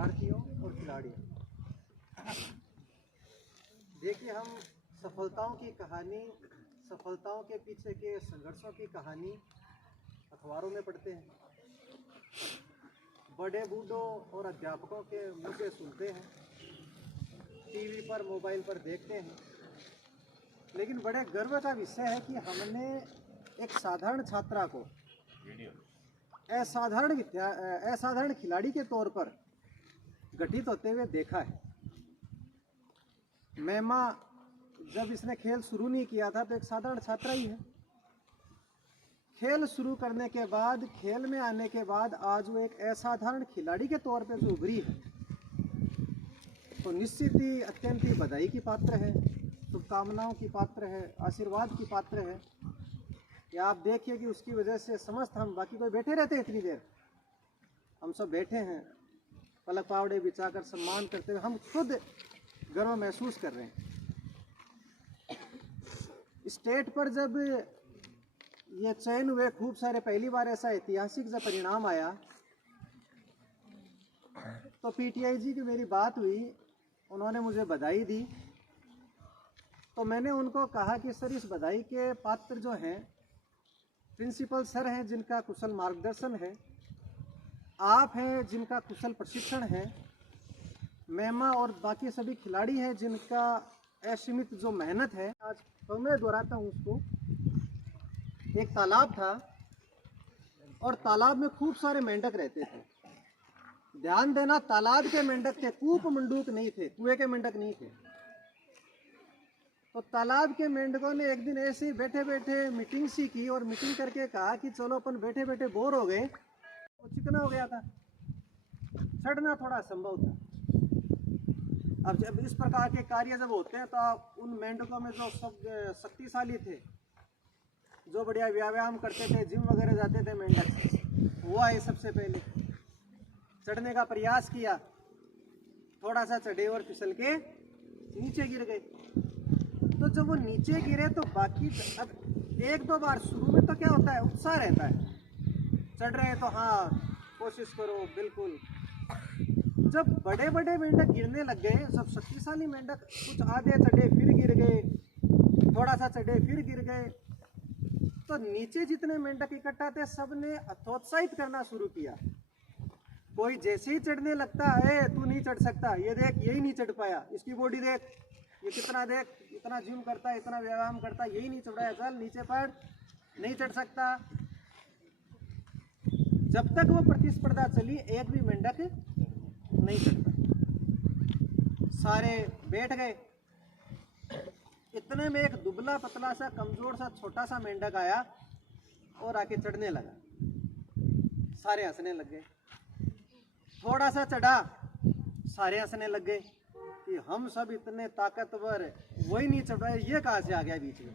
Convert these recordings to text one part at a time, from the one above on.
विद्यार्थियों और खिलाड़ियों, देखिए हम सफलताओं की कहानी, सफलताओं के पीछे के संघर्षों की कहानी अखबारों में पढ़ते हैं, बड़े बूढ़ों और अध्यापकों के मुँह से सुनते हैं, टीवी पर मोबाइल पर देखते हैं। लेकिन बड़े गर्व का विषय है कि हमने एक साधारण छात्रा को असाधारण खिलाड़ी के तौर पर गठित होते हुए देखा है। मेमा जब इसने खेल शुरू नहीं किया था तो एक साधारण छात्रा ही है। खेल शुरू करने के बाद, खेल में आने के बाद आज वो एक असाधारण खिलाड़ी के तौर पे जो उभरी है, तो निश्चित ही अत्यंत ही बधाई की पात्र है, शुभकामनाओं की पात्र है, आशीर्वाद की पात्र है। या आप देखिए कि उसकी वजह से समस्त हम बाकी कोई बैठे रहते हैं, इतनी देर हम सब बैठे हैं पलक पावड़े बिछाकर सम्मान करते हुए, हम खुद गर्व महसूस कर रहे हैं। स्टेट पर जब ये चयन हुए खूब सारे, पहली बार ऐसा ऐतिहासिक जब परिणाम आया तो पीटीआई जी की मेरी बात हुई, उन्होंने मुझे बधाई दी। तो मैंने उनको कहा कि सर इस बधाई के पात्र जो हैं प्रिंसिपल सर हैं जिनका कुशल मार्गदर्शन है, आप हैं जिनका कुशल प्रशिक्षण है, मेमा और बाकी सभी खिलाड़ी हैं जिनका असीमित जो मेहनत है। आज मैं दोहराता हूँ उसको, एक तालाब था और तालाब में खूब सारे मेंढक रहते थे। ध्यान देना, तालाब के मेंढक थे, कूप मंडूक नहीं थे, कुएं के मेंढक नहीं थे। तो तालाब के मेंढकों ने एक दिन ऐसे ही बैठे बैठे मीटिंग सी की और मीटिंग करके कहा कि चलो अपन बैठे बैठे बोर हो गए, तो चिकना हो गया था, चढ़ना थोड़ा संभव था। अब जब इस प्रकार के कार्य जब होते हैं तो उन मेंढकों में जो सब शक्तिशाली थे, जो बढ़िया व्यायाम करते थे, जिम वगैरह जाते थे मेंढक, वो आए सबसे पहले, चढ़ने का प्रयास किया, थोड़ा सा चढ़े और फिसल के नीचे गिर गए। तो जब वो नीचे गिरे तो बाकी, अब एक दो बार शुरू में तो क्या होता है, उत्साह रहता है, चढ़ रहे हैं तो हाँ कोशिश करो बिल्कुल। जब बड़े बड़े मेंढक गिरने लग गए, सब शक्तिशाली मेंढक, कुछ आधे चढ़े फिर गिर गए, थोड़ा सा चढ़े फिर गिर गए, तो नीचे जितने मेंढक इकट्ठा थे सब ने हतोत्साहित करना शुरू किया। कोई जैसे ही चढ़ने लगता है, तू नहीं चढ़ सकता, ये देख यही नहीं चढ़ पाया, इसकी बॉडी देख, ये कितना देख, इतना जिम करता है, इतना व्यायाम करता है, यही नहीं चढ़ रहा है, चल नीचे पड़, नहीं चढ़ सकता। जब तक वो प्रतिस्पर्धा चली एक भी मेंढक नहीं चढ़ पाया, सारे बैठ गए। इतने में एक दुबला पतला सा कमजोर सा छोटा सा मेंढक आया और आके चढ़ने लगा, सारे हंसने लग गए। थोड़ा सा चढ़ा, सारे हंसने लग गए कि हम सब इतने ताकतवर, वही नहीं चढ़ रहा है, ये कहाँ से आ गया बीच में।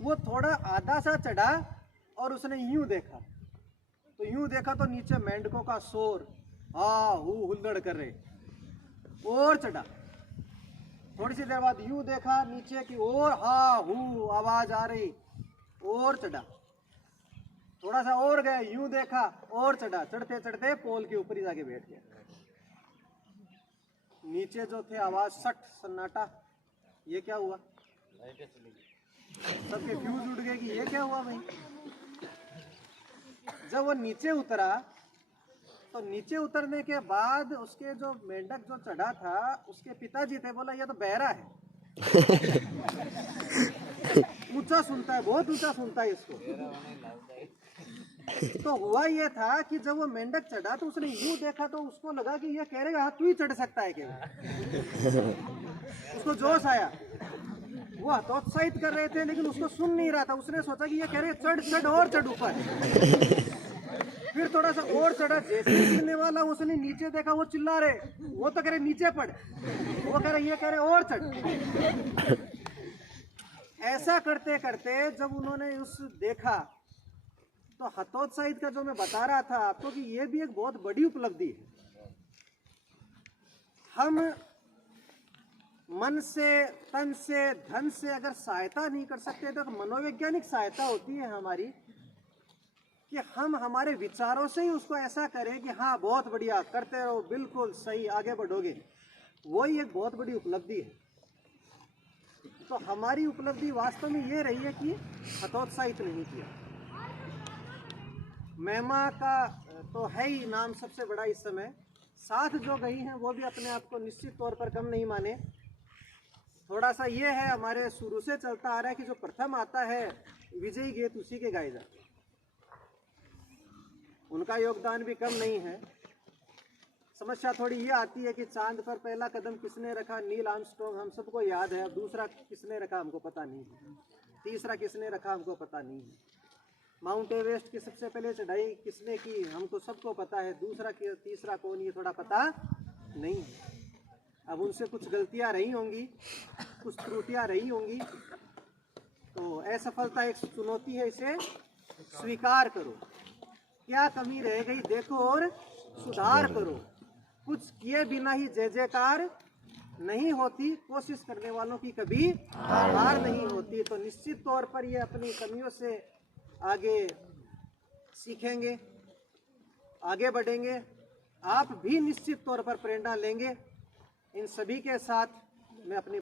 वो थोड़ा आधा सा चढ़ा और उसने यूं देखा, तो नीचे मेंढकों का शोर, हाँ हू हुल्लड़ कर रहे, और चढ़ा। थोड़ी सी देर बाद यूं देखा नीचे की ओर, हाँ हू आवाज आ रही, और चढ़ा। थोड़ा सा और गए, यूं देखा और चढ़ा। चढ़ते चढ़ते पोल के ऊपर ही जाके बैठ गया। नीचे जो थे आवाज, सट सन्नाटा, ये क्या हुआ, सबके फ्यूज उड़ गए कि ये क्या हुआ भाई। जब वो नीचे उतरा तो नीचे उतरने के बाद उसके जो मेंढक जो चढ़ा था, उसके पिताजी थे, बोला ये तो बहरा है, ऊंचा सुनता है, बहुत ऊंचा सुनता है इसको। तो हुआ ये था कि जब वो मेंढक चढ़ा तो उसने यूं देखा तो उसको लगा कि ये कह रहे हाँ तू ही चढ़ सकता है केवल। उसको जोश आया, वो हतोत्साहित कर रहे थे लेकिन उसको सुन नहीं रहा था। उसने सोचा कि ये कह रहे चढ़ चढ़ और चढ़ ऊपर। फिर थोड़ा सा और चढ़ा, जैसे गिरने वाला उसने नीचे देखा, वो चिल्ला रहे, वो तो कह रहे नीचे पड़, वो कह रहे ये कह रहे और चढ़। ऐसा करते करते जब उन्होंने उस देखा तो हतोत्साहित का जो मैं बता रहा था आपको कि ये भी एक बहुत बड़ी उपलब्धि है। हम मन से, तन से, धन से अगर सहायता नहीं कर सकते तो मनोवैज्ञानिक सहायता होती है हमारी कि हम हमारे विचारों से ही उसको ऐसा करें कि हाँ बहुत बढ़िया, करते रहो, बिल्कुल सही, आगे बढ़ोगे, वही एक बहुत बड़ी उपलब्धि है। तो हमारी उपलब्धि वास्तव में ये रही है कि हतोत्साहित नहीं किया। महिमा का तो है ही नाम सबसे बड़ा इस समय। साथ जो गई हैं वो भी अपने आप को निश्चित तौर पर कम नहीं माने। थोड़ा सा ये है, हमारे शुरू से चलता आ रहा है कि जो प्रथम आता है विजयी गीत उसी के गाए जाते हैं, उनका योगदान भी कम नहीं है। समस्या थोड़ी ये आती है कि चांद पर पहला कदम किसने रखा, नील आर्मस्ट्रॉन्ग, हम सबको याद है। अब दूसरा किसने रखा हमको पता नहीं है, तीसरा किसने रखा हमको पता नहीं है। माउंट एवरेस्ट की सबसे पहले चढ़ाई किसने की हमको सबको पता है, दूसरा तीसरा कौन ये थोड़ा पता नहीं है। अब उनसे कुछ गलतियां रही होंगी, कुछ त्रुटियां रही होंगी, तो असफलता एक चुनौती है, इसे स्वीकार करो। क्या कमी रह गई देखो और सुधार करो। कुछ किए बिना ही जय जयकार नहीं होती, कोशिश करने वालों की कभी हार नहीं होती। तो निश्चित तौर पर ये अपनी कमियों से आगे सीखेंगे, आगे बढ़ेंगे। आप भी निश्चित तौर पर प्रेरणा लेंगे। इन सभी के साथ मैं अपनी